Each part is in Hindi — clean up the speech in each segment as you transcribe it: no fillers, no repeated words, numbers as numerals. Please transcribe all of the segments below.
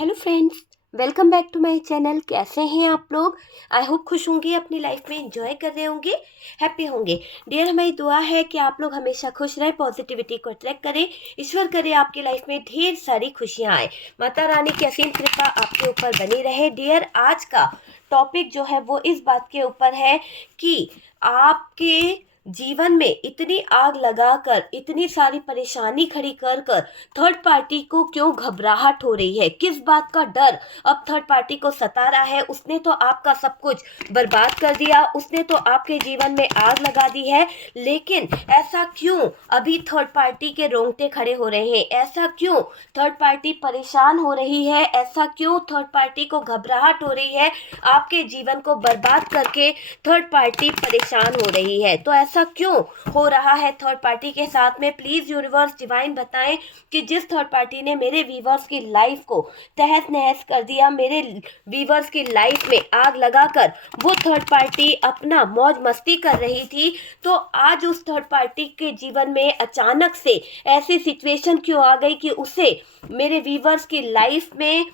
Hello friends, welcome back to my channel. कैसे हैं आप लोग? आई होप खुश होंगे, अपनी लाइफ में एंजॉय कर रहे होंगे, हैप्पी होंगे। डियर, हमारी दुआ है कि आप लोग हमेशा खुश रहें, पॉजिटिविटी को अट्रैक्ट करें। ईश्वर करे आपकी लाइफ में ढेर सारी खुशियां आए, माता रानी की असीम कृपा आपके ऊपर बनी रहे। डियर, आज का टॉपिक जो है वो इस बात के ऊपर है कि आपके जीवन में इतनी आग लगाकर, इतनी सारी परेशानी खड़ी कर कर थर्ड पार्टी को क्यों घबराहट हो रही है, किस बात का डर अब थर्ड पार्टी को सता रहा है। उसने तो आपका सब कुछ बर्बाद कर दिया, उसने तो आपके जीवन में आग लगा दी है, लेकिन ऐसा क्यों अभी थर्ड पार्टी के रोंगटे खड़े हो रहे हैं? ऐसा क्यों थर्ड पार्टी परेशान हो रही है? ऐसा क्यों थर्ड पार्टी को घबराहट हो रही है? आपके जीवन को बर्बाद करके थर्ड पार्टी परेशान हो रही है, तो ऐसा क्यों हो रहा है थर्ड पार्टी के साथ में? प्लीज यूनिवर्स डिवाइन बताएं कि जिस थर्ड पार्टी ने मेरे व्यूवर्स की लाइफ को तहस नहस कर दिया, मेरे व्यूवर्स की लाइफ में आग लगाकर वो थर्ड पार्टी अपना मौज मस्ती कर रही थी, तो आज उस थर्ड पार्टी के जीवन में अचानक से ऐसी सिचुएशन क्यों आ गई कि उसे मेरे व्यूवर्स की लाइफ में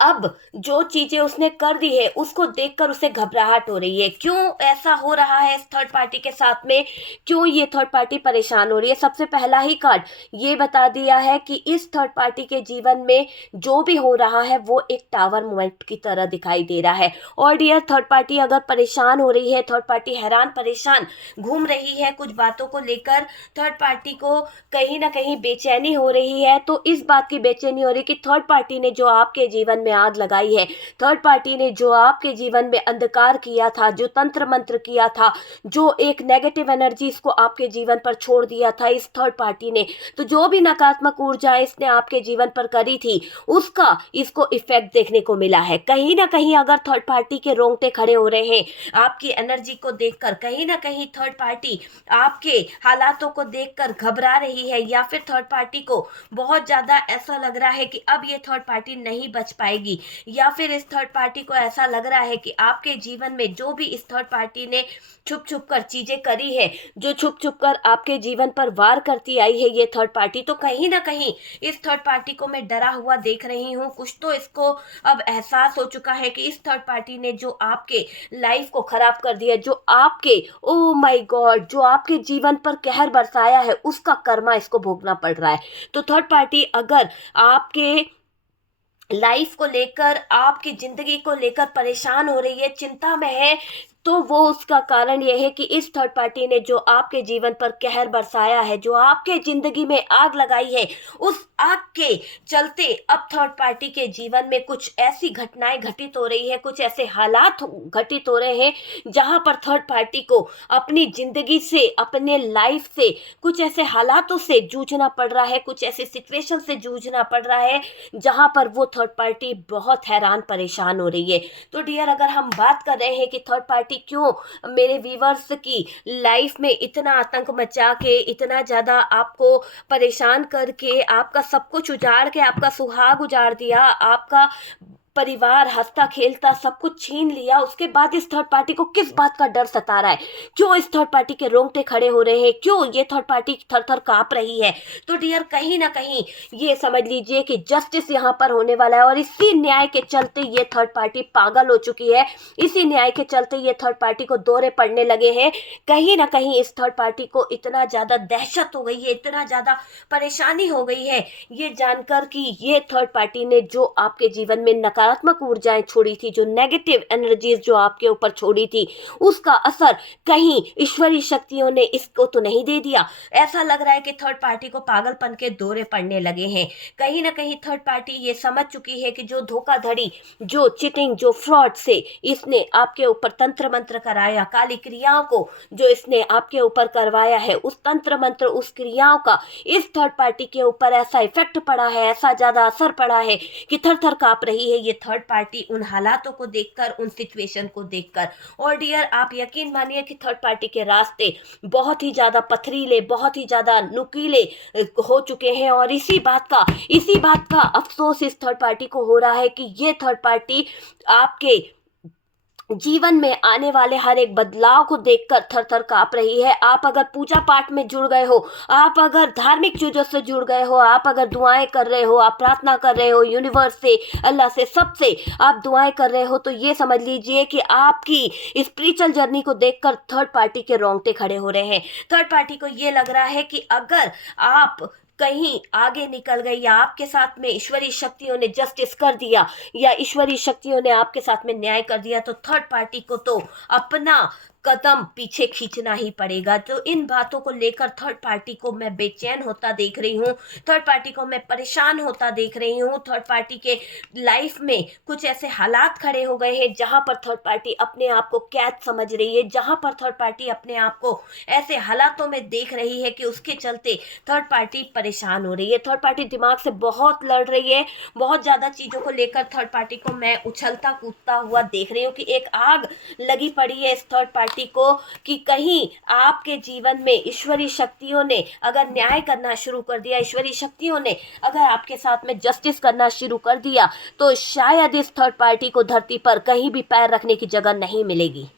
अब जो चीजें उसने कर दी है उसको देखकर उसे घबराहट हो रही है? क्यों ऐसा हो रहा है इस थर्ड पार्टी के साथ में? क्यों ये थर्ड पार्टी परेशान हो रही है? सबसे पहला ही कार्ड ये बता दिया है कि इस थर्ड पार्टी के जीवन में जो भी हो रहा है वो एक टावर मोमेंट की तरह दिखाई दे रहा है। और डियर, थर्ड पार्टी अगर परेशान हो रही है, थर्ड पार्टी हैरान परेशान घूम रही है कुछ बातों को लेकर, थर्ड पार्टी को कहीं ना कहीं बेचैनी हो रही है, तो इस बात की बेचैनी हो रही है कि थर्ड पार्टी ने जो आपके जीवन में आग लगाई है, थर्ड पार्टी ने जो आपके जीवन में अंधकार किया था, जो तंत्र मंत्र किया था, जो एक नेगेटिव एनर्जीज को आपके जीवन पर छोड़ दिया था इस थर्ड पार्टी ने, तो जो भी नकारात्मक ऊर्जा इसने आपके जीवन पर करी थी उसका इसको इफेक्ट देखने को मिला है। कहीं ना कहीं अगर थर्ड पार्टी के रोंगटे खड़े हो रहे हैं आपकी एनर्जी को देखकर, कहीं ना कहीं थर्ड पार्टी आपके हालातों को देखकर घबरा रही है, या फिर थर्ड पार्टी को बहुत ज्यादा ऐसा लग रहा है कि अब ये थर्ड पार्टी नहीं बच पाएगी, या फिर इस थर्ड पार्टी को ऐसा लग रहा है कि आपके जीवन में जो भी इस थर्ड पार्टी ने छुप छुप कर चीजें करी है, जो छुप छुप कर आपके जीवन पर वार करती आई है ये थर्ड पार्टी, तो कहीं ना कहीं इस थर्ड पार्टी को मैं डरा हुआ देख रही हूँ। कुछ तो इसको अब एहसास हो चुका है कि इस थर्ड पार्टी ने जो आपके लाइफ को खराब कर दिया, जो आपके, ओ माय गॉड, जो आपके जीवन पर कहर बरसाया है, उसका कर्मा इसको भोगना पड़ रहा है। तो थर्ड पार्टी अगर आपके लाइफ को लेकर, आपकी जिंदगी को लेकर परेशान हो रही है, चिंता में है, तो वो उसका कारण यह है कि इस थर्ड पार्टी ने जो आपके जीवन पर कहर बरसाया है, जो आपके जिंदगी में आग लगाई है, उस आग के चलते अब थर्ड पार्टी के जीवन में कुछ ऐसी घटनाएं घटित हो रही है, कुछ ऐसे हालात घटित हो रहे हैं जहां पर थर्ड पार्टी को अपनी जिंदगी से, अपने लाइफ से, कुछ ऐसे हालातों से जूझना पड़ रहा है, कुछ ऐसे सिचुएशन से जूझना पड़ रहा है जहां पर वो थर्ड पार्टी बहुत हैरान परेशान हो रही है। तो डियर, अगर हम बात कर रहे हैं कि थर्ड पार्टी क्यों मेरे व्यूवर्स की लाइफ में इतना आतंक मचा के, इतना ज्यादा आपको परेशान करके, आपका सब कुछ उजाड़ के, आपका सुहाग उजाड़ दिया, आपका परिवार हंसता खेलता सब कुछ छीन लिया, उसके बाद इस थर्ड पार्टी को किस बात का डर सता रहा है? क्यों इस थर्ड पार्टी के रोंगटे खड़े हो रहे हैं? क्यों ये थर्ड पार्टी थर थर कांप रही है? तो डियर, कहीं ना कहीं ये समझ लीजिए कि जस्टिस यहाँ पर होने वाला है, और इसी न्याय के चलते ये थर्ड पार्टी पागल हो चुकी है, इसी न्याय के चलते ये थर्ड पार्टी को दौरे पड़ने लगे हैं। कहीं ना कहीं इस थर्ड पार्टी को इतना ज्यादा दहशत हो गई है, इतना ज्यादा परेशानी हो गई है ये जानकर कि ये थर्ड पार्टी ने जो आपके जीवन में नकारात्मक ऊर्जाएं छोड़ी थी, जो नेगेटिव एनर्जीज जो आपके ऊपर छोड़ी थी, उसका असर कहीं ईश्वरीय शक्तियों ने इसको तो नहीं दे दिया? ऐसा लग रहा है कि थर्ड पार्टी को पागलपन के दौरे पड़ने लगे हैं। कहीं ना कहीं थर्ड पार्टी ये समझ चुकी है कि जो धोखाधड़ी, जो चिटिंग, जो फ्रॉड से इसने आपके ऊपर तंत्र मंत्र कराया, काली क्रियाओं को जो इसने आपके ऊपर करवाया है, उस तंत्र मंत्र, उस क्रियाओं का इस थर्ड पार्टी के ऊपर ऐसा इफेक्ट पड़ा है, ऐसा ज्यादा असर पड़ा है कि थर थर कांप रही है ये थर्ड पार्टी उन हालातों को देखकर, उन सिचुएशन को देखकर। और डियर, आप यकीन मानिए कि थर्ड पार्टी के रास्ते बहुत ही ज्यादा पथरीले, बहुत ही ज्यादा नुकीले हो चुके हैं, और इसी बात का अफसोस इस थर्ड पार्टी को हो रहा है कि ये थर्ड पार्टी आपके जीवन में आने वाले हर एक बदलाव को देखकर थर थर काँप रही है। आप अगर पूजा पाठ में जुड़ गए हो, आप अगर धार्मिक चीज़ों से जुड़ गए हो, आप अगर दुआएं कर रहे हो, आप प्रार्थना कर रहे हो यूनिवर्स से, अल्लाह से, सबसे आप दुआएं कर रहे हो, तो ये समझ लीजिए कि आपकी स्पिरिचुअल जर्नी को देखकर थर्ड पार्टी के रोंगटे खड़े हो रहे हैं। थर्ड पार्टी को ये लग रहा है कि अगर आप कहीं आगे निकल गए या आपके साथ में ईश्वरीय शक्तियों ने जस्टिस कर दिया या ईश्वरीय शक्तियों ने आपके साथ में न्याय कर दिया, तो थर्ड पार्टी को तो अपना कदम पीछे खींचना ही पड़ेगा। तो इन बातों को लेकर थर्ड पार्टी को मैं बेचैन होता देख रही हूँ, थर्ड पार्टी को मैं परेशान होता देख रही हूँ। थर्ड पार्टी के लाइफ में कुछ ऐसे हालात खड़े हो गए हैं जहां पर थर्ड पार्टी अपने आप को कैद समझ रही है, जहां पर थर्ड पार्टी अपने आप को ऐसे हालातों में देख रही है कि उसके चलते थर्ड पार्टी परेशान हो रही है। थर्ड पार्टी दिमाग से बहुत लड़ रही है। बहुत ज़्यादा चीज़ों को लेकर थर्ड पार्टी को मैं उछलता कूदता हुआ देख रही हूँ कि एक आग लगी पड़ी है इस थर्ड पार्टी को कि कहीं आपके जीवन में ईश्वरीय शक्तियों ने अगर न्याय करना शुरू कर दिया, ईश्वरीय शक्तियों ने अगर आपके साथ में जस्टिस करना शुरू कर दिया, तो शायद इस थर्ड पार्टी को धरती पर कहीं भी पैर रखने की जगह नहीं मिलेगी।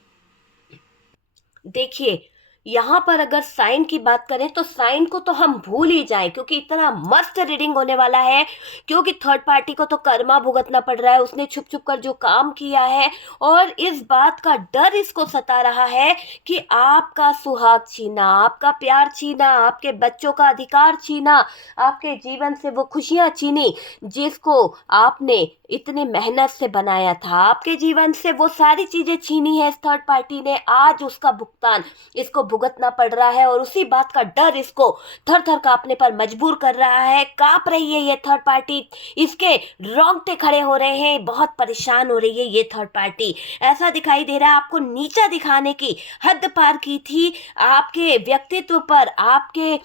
देखिए, यहाँ पर अगर साइन की बात करें तो साइन को तो हम भूल ही जाएं, क्योंकि इतना मस्त रीडिंग होने वाला है। क्योंकि थर्ड पार्टी को तो कर्मा भुगतना पड़ रहा है, उसने छुप छुप कर जो काम किया है, और इस बात का डर इसको सता रहा है कि आपका सुहाग छीना, आपका प्यार छीना, आपके बच्चों का अधिकार छीना, आपके जीवन से वो खुशियाँ छीनी जिसको आपने इतने मेहनत से बनाया था, आपके जीवन से वो सारी चीज़ें छीनी है इस थर्ड पार्टी ने। आज उसका भुगतान इसको भुगतना पड़ रहा है, और उसी बात का डर इसको थर थर कांपने पर मजबूर कर रहा है। कांप रही है ये थर्ड पार्टी, इसके रोंगटे खड़े हो रहे हैं, बहुत परेशान हो रही है ये थर्ड पार्टी। ऐसा दिखाई दे रहा है आपको नीचा दिखाने की हद पार की थी, आपके व्यक्तित्व पर, आपके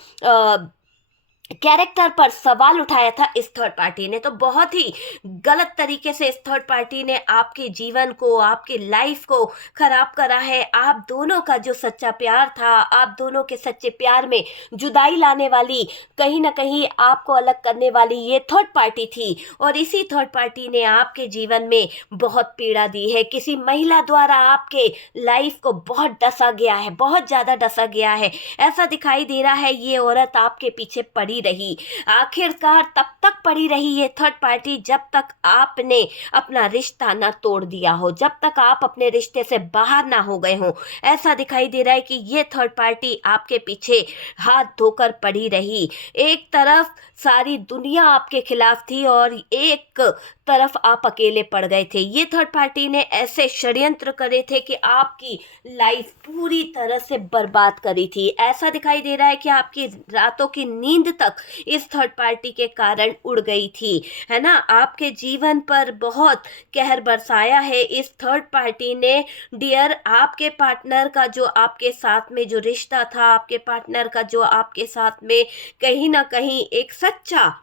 कैरेक्टर पर सवाल उठाया था इस थर्ड पार्टी ने। तो बहुत ही गलत तरीके से इस थर्ड पार्टी ने आपके जीवन को, आपके लाइफ को खराब करा है। आप दोनों का जो सच्चा प्यार था, आप दोनों के सच्चे प्यार में जुदाई लाने वाली, कहीं ना कहीं आपको अलग करने वाली ये थर्ड पार्टी थी, और इसी थर्ड पार्टी ने आपके जीवन में बहुत पीड़ा दी है। किसी महिला द्वारा आपके लाइफ को बहुत डसा गया है, बहुत ज़्यादा डसा गया है। ऐसा दिखाई दे रहा है ये औरत आपके पीछे पड़ी रही, आखिरकार तब तक पड़ी रही ये थर्ड पार्टी जब तक आपने अपना रिश्ता ना तोड़ दिया हो, जब तक आप अपने रिश्ते से बाहर ना हो गए हो। ऐसा दिखाई दे रहा है कि ये थर्ड पार्टी आपके पीछे हाथ धोकर पड़ी रही। एक तरफ सारी दुनिया आपके खिलाफ थी और एक तरफ आप अकेले पड़ गए थे। ये थर्ड पार्टी ने ऐसे षड्यंत्र करे थे कि आपकी लाइफ पूरी तरह से बर्बाद करी थी। ऐसा दिखाई दे रहा है कि आपकी रातों की नींद तक इस थर्ड पार्टी के कारण उड़ गई थी, है ना। आपके जीवन पर बहुत कहर बरसाया है इस थर्ड पार्टी ने। डियर, आपके पार्टनर का जो आपके साथ में जो रिश्ता था, आपके पार्टनर का जो आपके साथ में कहीं ना कहीं एक सच्चा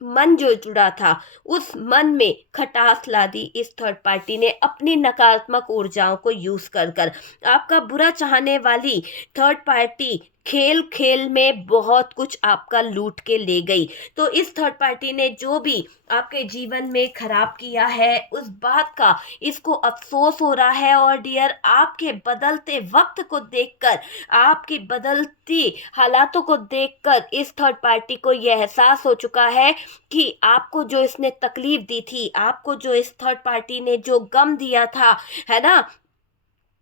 मन जो जुड़ा था, उस मन में खटास ला दी इस थर्ड पार्टी ने अपनी नकारात्मक ऊर्जाओं को यूज कर कर। आपका बुरा चाहने वाली थर्ड पार्टी खेल खेल में बहुत कुछ आपका लूट के ले गई। तो इस थर्ड पार्टी ने जो भी आपके जीवन में खराब किया है, उस बात का इसको अफसोस हो रहा है। और डियर, आपके बदलते वक्त को देखकर, आपकी बदलती हालातों को देखकर इस थर्ड पार्टी को यह एहसास हो चुका है कि आपको जो इसने तकलीफ दी थी, आपको जो इस थर्ड पार्टी ने जो गम दिया था, है ना,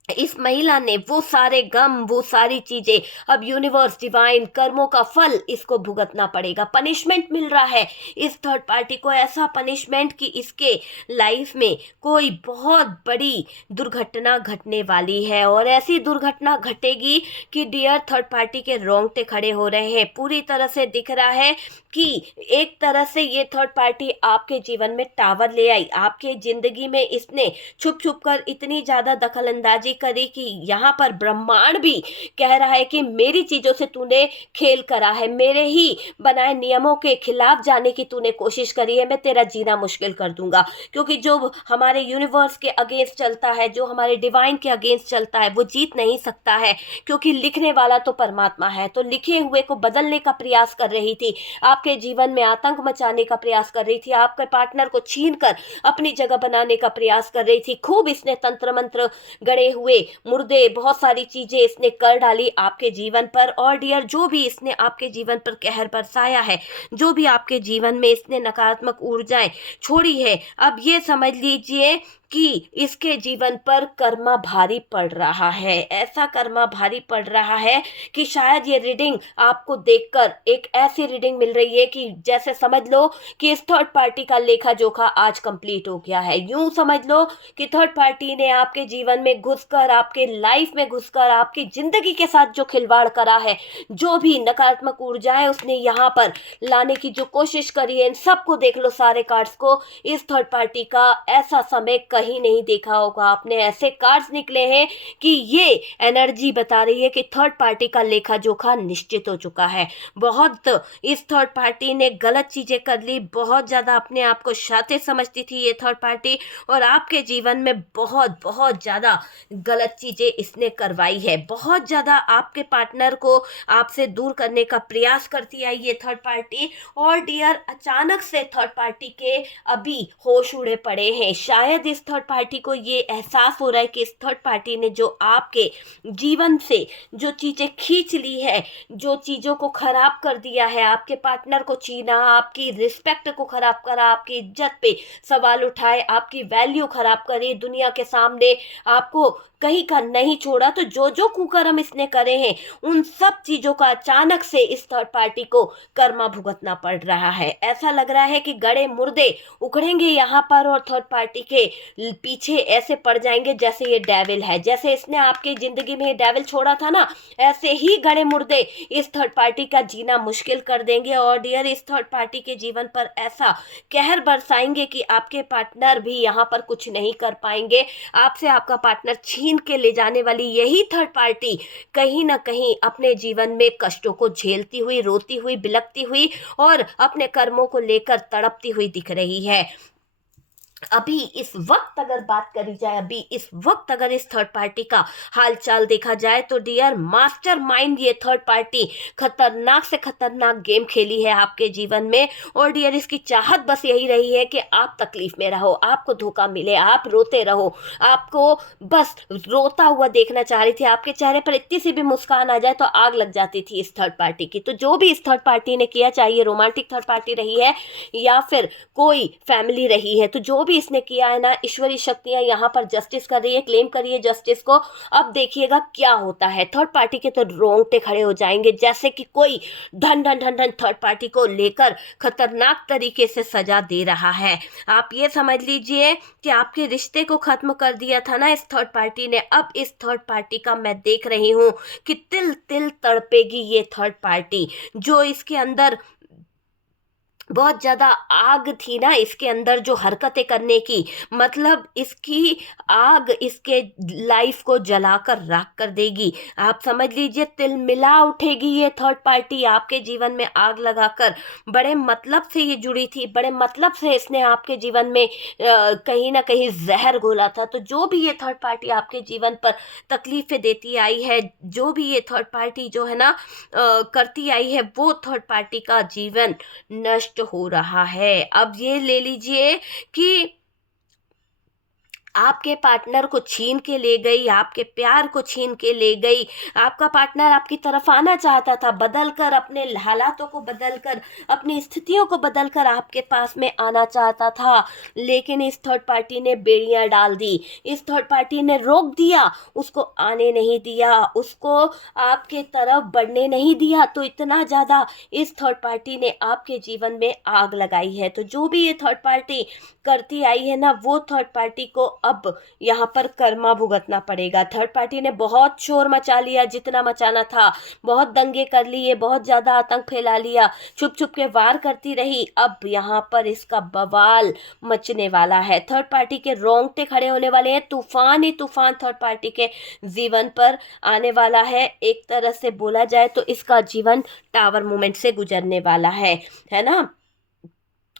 इस महिला ने वो सारे गम, वो सारी चीजें अब यूनिवर्स, डिवाइन, कर्मों का फल इसको भुगतना पड़ेगा। पनिशमेंट मिल रहा है इस थर्ड पार्टी को, ऐसा पनिशमेंट कि इसके लाइफ में कोई बहुत बड़ी दुर्घटना घटने वाली है। और ऐसी दुर्घटना घटेगी कि डियर, थर्ड पार्टी के रोंगटे खड़े हो रहे हैं। पूरी तरह से दिख रहा है कि एक तरह से ये थर्ड पार्टी आपके जीवन में टावर ले आई, आपके जिंदगी में इसने छुप छुप कर इतनी ज़्यादा दखल अंदाजी करी कि यहाँ पर ब्रह्मांड भी कह रहा है कि मेरी चीज़ों से तूने खेल करा है, मेरे ही बनाए नियमों के खिलाफ जाने की तूने कोशिश करी है, मैं तेरा जीना मुश्किल कर दूंगा। क्योंकि जो हमारे यूनिवर्स के अगेंस्ट चलता है, जो हमारे डिवाइन के अगेंस्ट चलता है, वो जीत नहीं सकता है, क्योंकि लिखने वाला तो परमात्मा है। तो लिखे हुए को बदलने का प्रयास कर रही थी, आपके जीवन में आतंक मचाने का प्रयास कर रही थी, आपके पार्टनर को छीन कर अपनी जगह बनाने का प्रयास कर रही थी। खूब इसने तंत्र मंत्र गड़े हुए मुर्दे बहुत सारी चीजें इसने कर डाली आपके जीवन पर। और डियर, जो भी इसने आपके जीवन पर कहर बरसाया है, जो भी आपके जीवन में इसने नकारात्मक ऊर्जाएं छोड़ी है, अब ये समझ लीजिए कि इसके जीवन पर कर्मा भारी पड़ रहा है। ऐसा कर्मा भारी पड़ रहा है कि शायद ये रीडिंग आपको देखकर एक ऐसी रीडिंग मिल रही है कि जैसे समझ लो कि इस थर्ड पार्टी का लेखा जोखा आज कंप्लीट हो गया है। यूं समझ लो कि थर्ड पार्टी ने आपके जीवन में घुसकर, आपके लाइफ में घुसकर, आपकी जिंदगी के साथ जो खिलवाड़ करा है, जो भी नकारात्मक ऊर्जाएं उसने यहाँ पर लाने की जो कोशिश करी है, इन सबको देख लो, सारे कार्ड्स को। इस थर्ड पार्टी का ऐसा समय कहीं नहीं देखा होगा आपने। ऐसे कार्ड्स निकले हैं कि ये एनर्जी बता रही है कि थर्ड पार्टी का लेखा जोखा निश्चित हो चुका है। बहुत इस थर्ड पार्टी ने गलत चीजें कर ली, बहुत ज्यादा अपने आप को शातिर समझती थी ये थर्ड पार्टी, और आपके जीवन में बहुत बहुत ज्यादा गलत चीजें इसने करवाई है। बहुत ज्यादा आपके पार्टनर को आपसे दूर करने का प्रयास करती आई ये थर्ड पार्टी। और डियर, अचानक से थर्ड पार्टी के अभी होश उड़े पड़े हैं। शायद इस थर्ड पार्टी को ये एहसास हो रहा है कि इस थर्ड पार्टी ने जो आपके जीवन से जो चीजें खींच ली है, जो चीजों को खराब कर दिया है, आपके पार्टनर को छीना, आपकी रिस्पेक्ट को खराब करा, आपकी इज्जत पे सवाल उठाए, आपकी वैल्यू खराब करी, दुनिया के सामने आपको कहीं का नहीं छोड़ा, तो जो जो कुकर्म इसने करे हैं, उन सब चीजों का अचानक से इस थर्ड पार्टी को कर्मा भुगतना पड़ रहा है। ऐसा लग रहा है कि गड़े मुर्दे उखड़ेंगे यहाँ पर और थर्ड पार्टी के पीछे ऐसे पड़ जाएंगे जैसे ये डेविल है। जैसे इसने आपकी जिंदगी में डेविल छोड़ा था ना, ऐसे ही गड़े मुर्दे इस थर्ड पार्टी का जीना मुश्किल कर देंगे। और डियर, इस थर्ड पार्टी के जीवन पर ऐसा कहर बरसाएंगे कि आपके पार्टनर भी यहाँ पर कुछ नहीं कर पाएंगे। आपसे आपका पार्टनर छीन के ले जाने वाली यही थर्ड पार्टी कहीं ना कहीं अपने जीवन में कष्टों को झेलती हुई, रोती हुई, बिलखती हुई और अपने कर्मों को लेकर तड़पती हुई दिख रही है। अभी इस वक्त अगर बात करी जाए, अभी इस वक्त अगर इस थर्ड पार्टी का हालचाल देखा जाए, तो डियर, मास्टरमाइंड ये थर्ड पार्टी खतरनाक से खतरनाक गेम खेली है आपके जीवन में। और डियर, इसकी चाहत बस यही रही है कि आप तकलीफ में रहो, आपको धोखा मिले, आप रोते रहो, आपको बस रोता हुआ देखना चाह रही थी। आपके चेहरे पर इतनी सी भी मुस्कान आ जाए तो आग लग जाती थी इस थर्ड पार्टी की। तो जो भी इस थर्ड पार्टी ने किया, चाहे रोमांटिक थर्ड पार्टी रही है या फिर कोई फैमिली रही है, तो जो भी इसने किया है ना, ईश्वरीय शक्तियां यहाँ पर जस्टिस कर रही है, क्लेम कर रही है जस्टिस को। अब देखिएगा क्या होता है। थर्ड पार्टी के तो रोंगटे खड़े हो जाएंगे, जैसे कि कोई धन धन धन धन थर्ड पार्टी को लेकर खतरनाक तरीके से सजा दे रहा है। आप ये समझ लीजिए कि आपके रिश्ते को खत्म कर दिया था ना इस थर्ड पार्टी ने, अब इस थर्ड पार्टी का मैं देख रही हूँ कि तिल तिल तड़पेगी ये थर्ड पार्टी। जो इसके अंदर बहुत ज़्यादा आग थी ना इसके अंदर, जो हरकतें करने की, मतलब इसकी आग इसके लाइफ को जलाकर राख कर देगी। आप समझ लीजिए, तिलमिला उठेगी ये थर्ड पार्टी आपके जीवन में आग लगाकर। बड़े मतलब से ये जुड़ी थी, बड़े मतलब से इसने आपके जीवन में कहीं ना कहीं जहर घोला था। तो जो भी ये थर्ड पार्टी आपके जीवन पर तकलीफें देती आई है, जो भी ये थर्ड पार्टी जो है ना करती आई है, वो थर्ड पार्टी का जीवन नष्ट हो रहा है। अब ये ले लीजिए कि आपके पार्टनर को छीन के ले गई, आपके प्यार को छीन के ले गई। आपका पार्टनर आपकी तरफ आना चाहता था, बदलकर, अपने हालातों को बदलकर, अपनी स्थितियों को बदलकर आपके पास में आना चाहता था, लेकिन इस थर्ड पार्टी ने बेड़ियां डाल दी। इस थर्ड पार्टी ने रोक दिया, उसको आने नहीं दिया, उसको आपके तरफ बढ़ने नहीं दिया। तो इतना ज़्यादा इस थर्ड पार्टी ने आपके जीवन में आग लगाई है। तो जो भी ये थर्ड पार्टी करती आई है ना, वो थर्ड पार्टी को अब यहाँ पर कर्मा भुगतना पड़ेगा। थर्ड पार्टी ने बहुत शोर मचा लिया, जितना मचाना था, बहुत दंगे कर लिए, बहुत ज़्यादा आतंक फैला लिया, छुप छुप के वार करती रही। अब यहाँ पर इसका बवाल मचने वाला है। थर्ड पार्टी के रोंगटे खड़े होने वाले हैं, तूफान ही तूफान थर्ड पार्टी के जीवन पर आने वाला है। एक तरह से बोला जाए तो इसका जीवन टावर मूवमेंट से गुजरने वाला है ना।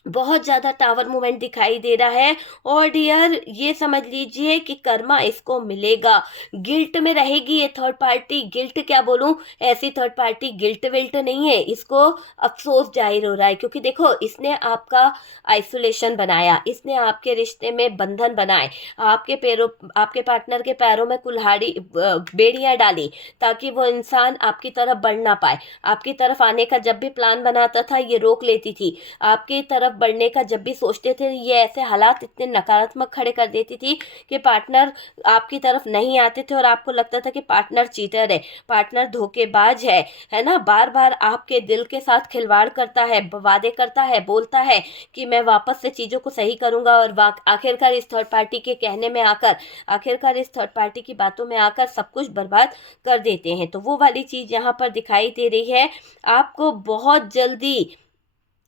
बहुत ज़्यादा टावर मूवमेंट दिखाई दे रहा है। और डियर ये समझ लीजिए कि कर्मा इसको मिलेगा। गिल्ट में रहेगी ये थर्ड पार्टी। गिल्ट क्या बोलूं, ऐसी थर्ड पार्टी गिल्ट विल्ट नहीं है, इसको अफसोस जाहिर हो रहा है। क्योंकि देखो, इसने आपका आइसोलेशन बनाया, इसने आपके रिश्ते में बंधन बनाए, आपके पार्टनर के पैरों में कुल्हाड़ी बेड़ियां डाली, ताकि वो इंसान आपकी तरफ बढ़ ना पाए। आपकी तरफ आने का जब भी प्लान बनाता था ये रोक लेती थी। आपकी तरफ बढ़ने का जब भी सोचते थे ये ऐसे हालात इतने नकारात्मक खड़े कर देती थी कि पार्टनर आपकी तरफ नहीं आते थे और आपको लगता था कि पार्टनर चीटर है, पार्टनर धोखेबाज है ना। बार बार आपके दिल के साथ खिलवाड़ करता है, वादे करता है, बोलता है कि मैं वापस से चीज़ों को सही करूंगा, और आखिरकार इस थर्ड पार्टी के कहने में आकर, आखिरकार इस थर्ड पार्टी की बातों में आकर सब कुछ बर्बाद कर देते हैं। तो वो वाली चीज़ यहाँ पर दिखाई दे रही है। आपको बहुत जल्दी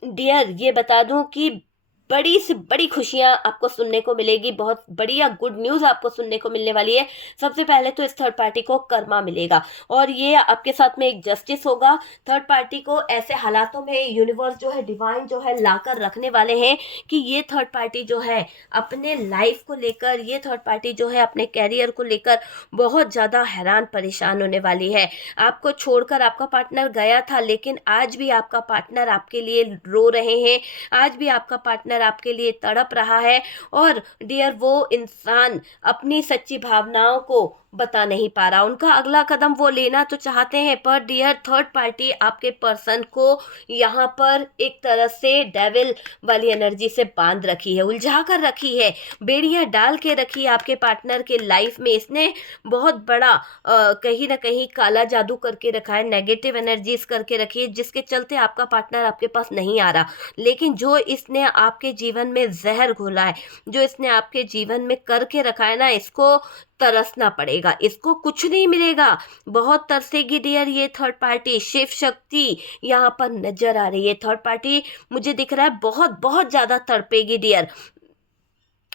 डियर ये बता दूं कि बड़ी से बड़ी खुशियां आपको सुनने को मिलेगी, बहुत बढ़िया गुड न्यूज़ आपको सुनने को मिलने वाली है। सबसे पहले तो इस थर्ड पार्टी को कर्मा मिलेगा, और ये आपके साथ में एक जस्टिस होगा। थर्ड पार्टी को ऐसे हालातों में यूनिवर्स जो है, डिवाइन जो है, लाकर रखने वाले हैं कि ये थर्ड पार्टी जो है अपने लाइफ को लेकर, ये थर्ड पार्टी जो है अपने कैरियर को लेकर बहुत ज़्यादा हैरान परेशान होने वाली है। आपको छोड़कर आपका पार्टनर गया था, लेकिन आज भी आपका पार्टनर आपके लिए रो रहे हैं, आज भी आपका पार्टनर आपके लिए तड़प रहा है। और डियर वो इंसान अपनी सच्ची भावनाओं को बता नहीं पा रहा। उनका अगला कदम वो लेना तो चाहते हैं, पर डियर थर्ड पार्टी आपके पर्सन को यहाँ पर एक तरह से डेविल वाली एनर्जी से बांध रखी है, उलझा कर रखी है, बेड़ियां डाल के रखी है आपके पार्टनर के लाइफ में। इसने बहुत बड़ा कहीं ना कहीं काला जादू करके रखा है, नेगेटिव एनर्जीज करके रखी है, जिसके चलते आपका पार्टनर आपके पास नहीं आ रहा। लेकिन जो इसने आपके जीवन में जहर घोला है, जो इसने आपके जीवन में करके रखा है ना, इसको तरसना पड़ेगा, इसको कुछ नहीं मिलेगा। बहुत तरसेगी डियर ये थर्ड पार्टी। शिव शक्ति यहाँ पर नजर आ रही है। थर्ड पार्टी मुझे दिख रहा है बहुत बहुत ज्यादा तड़पेगी डियर।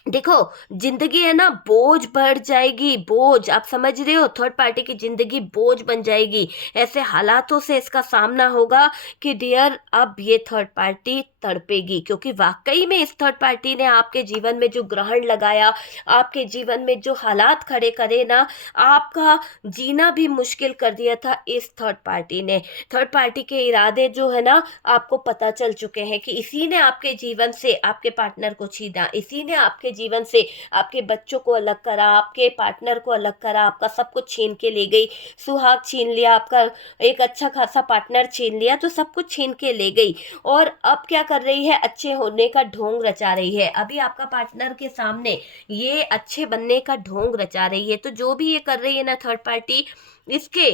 देखो, जिंदगी है ना, बोझ बढ़ जाएगी, बोझ, आप समझ रहे हो, थर्ड पार्टी की जिंदगी बोझ बन जाएगी। ऐसे हालातों से इसका सामना होगा कि डियर अब ये थर्ड पार्टी तड़पेगी, क्योंकि वाकई में इस थर्ड पार्टी ने आपके जीवन में जो ग्रहण लगाया, आपके जीवन में जो हालात खड़े करे ना, आपका जीना भी मुश्किल कर दिया था इस थर्ड पार्टी ने। थर्ड पार्टी के इरादे जो है ना आपको पता चल चुके हैं कि इसी ने आपके जीवन से आपके पार्टनर को छीना, इसी ने आपके जीवन से आपके बच्चों को अलग करा, आपके पार्टनर को अलग करा, आपका सब कुछ छीन के ले गई, सुहाग छीन लिया, आपका एक अच्छा खासा पार्टनर छीन लिया, तो सब कुछ छीन के ले गई। और अब क्या कर रही है, अच्छे होने का ढोंग रचा रही है। अभी आपका पार्टनर के सामने ये अच्छे बनने का ढोंग रचा रही है। तो जो भी ये कर रही है ना थर्ड पार्टी, इसके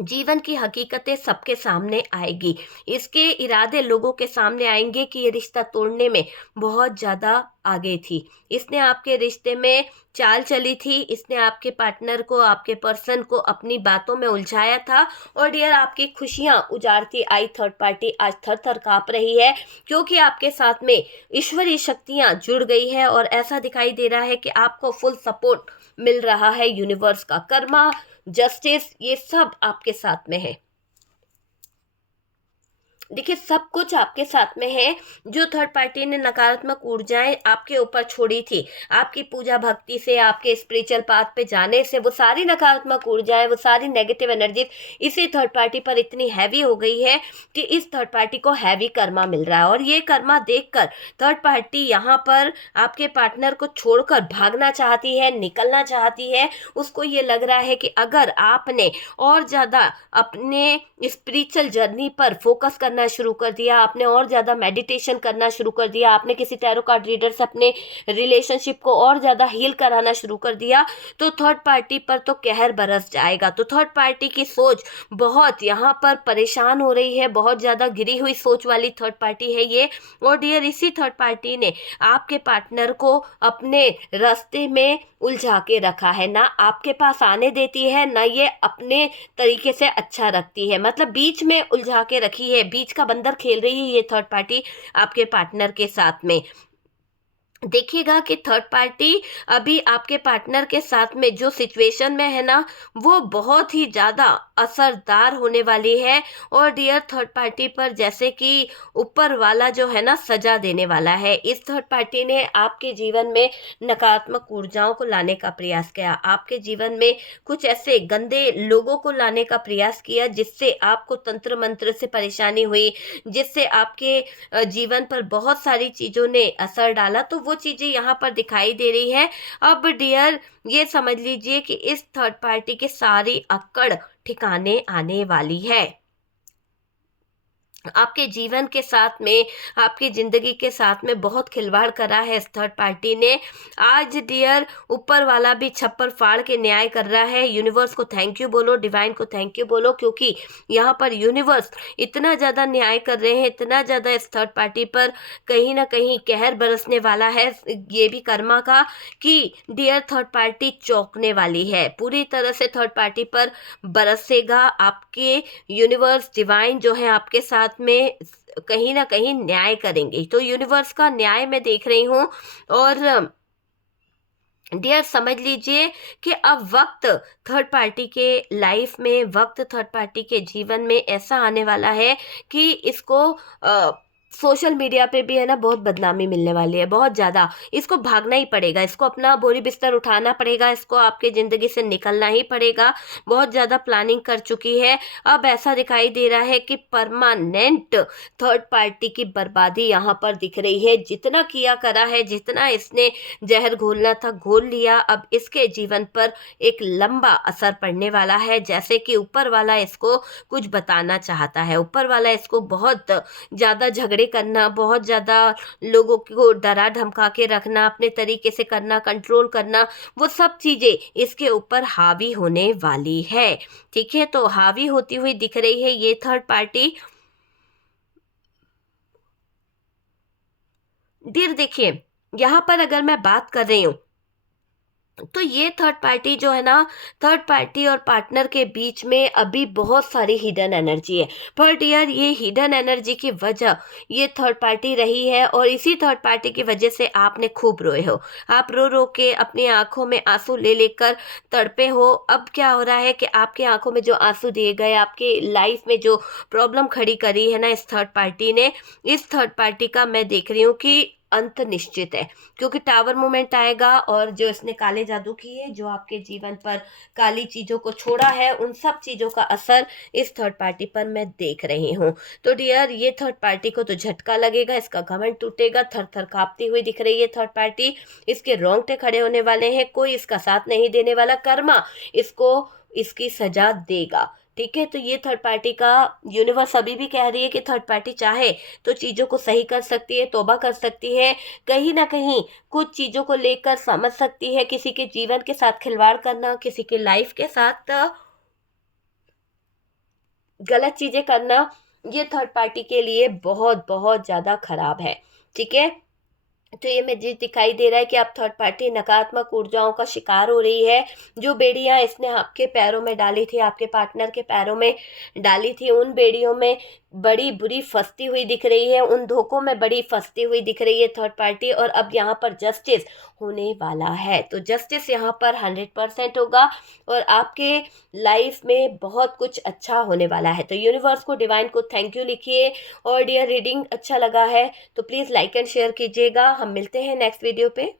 जीवन की हकीकतें सबके सामने आएगी, इसके इरादे लोगों के सामने आएंगे कि ये रिश्ता तोड़ने में बहुत ज़्यादा आगे थी, इसने आपके रिश्ते में चाल चली थी, इसने आपके पार्टनर को, आपके पर्सन को अपनी बातों में उलझाया था। और डियर आपकी खुशियां उजाड़ती आई थर्ड पार्टी आज थर थर काँप रही है, क्योंकि आपके साथ में ईश्वरीय शक्तियां जुड़ गई है। और ऐसा दिखाई दे रहा है कि आपको फुल सपोर्ट मिल रहा है यूनिवर्स का। कर्मा, जस्टिस, ये सब आपके साथ में है। देखिए, सब कुछ आपके साथ में है। जो थर्ड पार्टी ने नकारात्मक ऊर्जाएं आपके ऊपर छोड़ी थी, आपकी पूजा भक्ति से, आपके स्पिरिचुअल पाथ पे जाने से, वो सारी नकारात्मक ऊर्जाएं, वो सारी नेगेटिव एनर्जी इसी थर्ड पार्टी पर इतनी हैवी हो गई है कि इस थर्ड पार्टी को हैवी कर्मा मिल रहा है। और ये कर्मा देखकर थर्ड पार्टी यहाँ पर आपके पार्टनर को छोड़कर भागना चाहती है, निकलना चाहती है। उसको ये लग रहा है कि अगर आपने और ज़्यादा अपने स्पिरिचुअल जर्नी पर फोकस करना करना शुरू कर दिया, आपने और ज़्यादा मेडिटेशन करना शुरू कर दिया, आपने किसी टैरो कार्ड रीडर से अपने रिलेशनशिप को और ज़्यादा हील कराना शुरू कर दिया, तो थर्ड पार्टी पर तो कहर बरस जाएगा। तो थर्ड पार्टी की सोच बहुत यहाँ पर परेशान हो रही है, बहुत ज़्यादा गिरी हुई सोच वाली थर्ड पार्टी है ये। और डियर, इसी थर्ड पार्टी ने आपके पार्टनर को अपने रास्ते में उलझा के रखा है, ना आपके पास आने देती है, ना ये अपने तरीके से अच्छा रखती है, मतलब बीच में उलझा के रखी है, बीच का बंदर खेल रही है ये थर्ड पार्टी आपके पार्टनर के साथ में। देखिएगा कि थर्ड पार्टी अभी आपके पार्टनर के साथ में जो सिचुएशन में है ना, वो बहुत ही ज़्यादा असरदार होने वाली है। और डियर, थर्ड पार्टी पर जैसे कि ऊपर वाला जो है ना सजा देने वाला है। इस थर्ड पार्टी ने आपके जीवन में नकारात्मक ऊर्जाओं को लाने का प्रयास किया, आपके जीवन में कुछ ऐसे गंदे लोगों को लाने का प्रयास किया जिससे आपको तंत्र मंत्र से परेशानी हुई, जिससे आपके जीवन पर बहुत सारी चीज़ों ने असर डाला। तो वो चीज़ें यहाँ पर दिखाई दे रही है। अब डियर, ये समझ लीजिए कि इस थर्ड पार्टी के सारी अक्कड़ ठिकाने आने वाली है। आपके जीवन के साथ में, आपकी ज़िंदगी के साथ में बहुत खिलवाड़ करा है इस थर्ड पार्टी ने। आज डियर, ऊपर वाला भी छप्पर फाड़ के न्याय कर रहा है। यूनिवर्स को थैंक यू बोलो, डिवाइन को थैंक यू बोलो, क्योंकि यहाँ पर यूनिवर्स इतना ज़्यादा न्याय कर रहे हैं, इतना ज़्यादा इस थर्ड पार्टी पर कहीं ना कहीं कहर बरसने वाला है ये भी कर्मा का, कि डियर थर्ड पार्टी चौंकने वाली है, पूरी तरह से थर्ड पार्टी पर बरसेगा आपके यूनिवर्स, डिवाइन जो है आपके साथ में कहीं ना कहीं न्याय करेंगे। तो यूनिवर्स का न्याय मैं देख रही हूँ। और डियर, समझ लीजिए कि अब वक्त थर्ड पार्टी के लाइफ में, वक्त थर्ड पार्टी के जीवन में ऐसा आने वाला है कि इसको सोशल मीडिया पे भी है ना बहुत बदनामी मिलने वाली है, बहुत ज़्यादा। इसको भागना ही पड़ेगा, इसको अपना बोरी बिस्तर उठाना पड़ेगा, इसको आपके ज़िंदगी से निकलना ही पड़ेगा। बहुत ज़्यादा प्लानिंग कर चुकी है। अब ऐसा दिखाई दे रहा है कि परमानेंट थर्ड पार्टी की बर्बादी यहाँ पर दिख रही है। जितना किया करा है, जितना इसने जहर घोलना था घोल लिया, अब इसके जीवन पर एक लंबा असर पड़ने वाला है। जैसे कि ऊपर वाला इसको कुछ बताना चाहता है, ऊपर वाला इसको बहुत ज़्यादा झगड़े करना, बहुत ज़्यादा लोगों को डरा धमका के रखना, अपने तरीके से करना, कंट्रोल करना, वो सब चीज़ें इसके ऊपर हावी होने वाली है। ठीक है, तो हावी होती हुई दिख रही है ये थर्ड पार्टी। डियर, देखिए यहाँ पर अगर मैं बात कर रही हूँ, तो ये थर्ड पार्टी जो है ना, थर्ड पार्टी और पार्टनर के बीच में अभी बहुत सारी हिडन एनर्जी है। पर डियर, ये हिडन एनर्जी की वजह ये थर्ड पार्टी रही है, और इसी थर्ड पार्टी की वजह से आपने खूब रोए हो। आप रो रो के अपनी आंखों में आंसू ले लेकर तड़पे हो। अब क्या हो रहा है कि आपकी आंखों में जो आंसू दिए गए, आपके लाइफ में जो प्रॉब्लम खड़ी करी है ना इस थर्ड पार्टी ने, इस थर्ड पार्टी का मैं देख रही हूँ कि अंत निश्चित है। क्योंकि टावर मोमेंट आएगा, और जो इसने काले जादू किए, जो आपके जीवन पर काली चीज़ों को छोड़ा है, उन सब चीज़ों का असर इस थर्ड पार्टी पर मैं देख रही हूँ। तो डियर, ये थर्ड पार्टी को तो झटका लगेगा, इसका घमंड टूटेगा, थर थर कांपती हुई दिख रही है थर्ड पार्टी। इसके रोंगटे खड़े होने वाले हैं, कोई इसका साथ नहीं देने वाला, कर्मा इसको इसकी सजा देगा। ठीक है, तो ये थर्ड पार्टी का यूनिवर्स अभी भी कह रही है कि थर्ड पार्टी चाहे तो चीज़ों को सही कर सकती है, तौबा कर सकती है, कहीं ना कहीं कुछ चीज़ों को लेकर समझ सकती है। किसी के जीवन के साथ खिलवाड़ करना, किसी के लाइफ के साथ गलत चीज़ें करना, ये थर्ड पार्टी के लिए बहुत बहुत ज़्यादा खराब है। ठीक है, तो ये मुझे दिखाई दे रहा है कि आप थर्ड पार्टी नकारात्मक ऊर्जाओं का शिकार हो रही है। जो बेड़ियां इसने आपके पैरों में डाली थी, आपके पार्टनर के पैरों में डाली थी, उन बेड़ियों में बड़ी बुरी फंसती हुई दिख रही है, उन धोखों में बड़ी फंसती हुई दिख रही है थर्ड पार्टी। और अब यहाँ पर जस्टिस होने वाला है, तो जस्टिस यहाँ पर 100% होगा, और आपके लाइफ में बहुत कुछ अच्छा होने वाला है। तो यूनिवर्स को, डिवाइन को थैंक यू लिखिए। और डियर, रीडिंग अच्छा लगा है तो प्लीज़ लाइक एंड शेयर कीजिएगा। हम मिलते हैं नेक्स्ट वीडियो पे।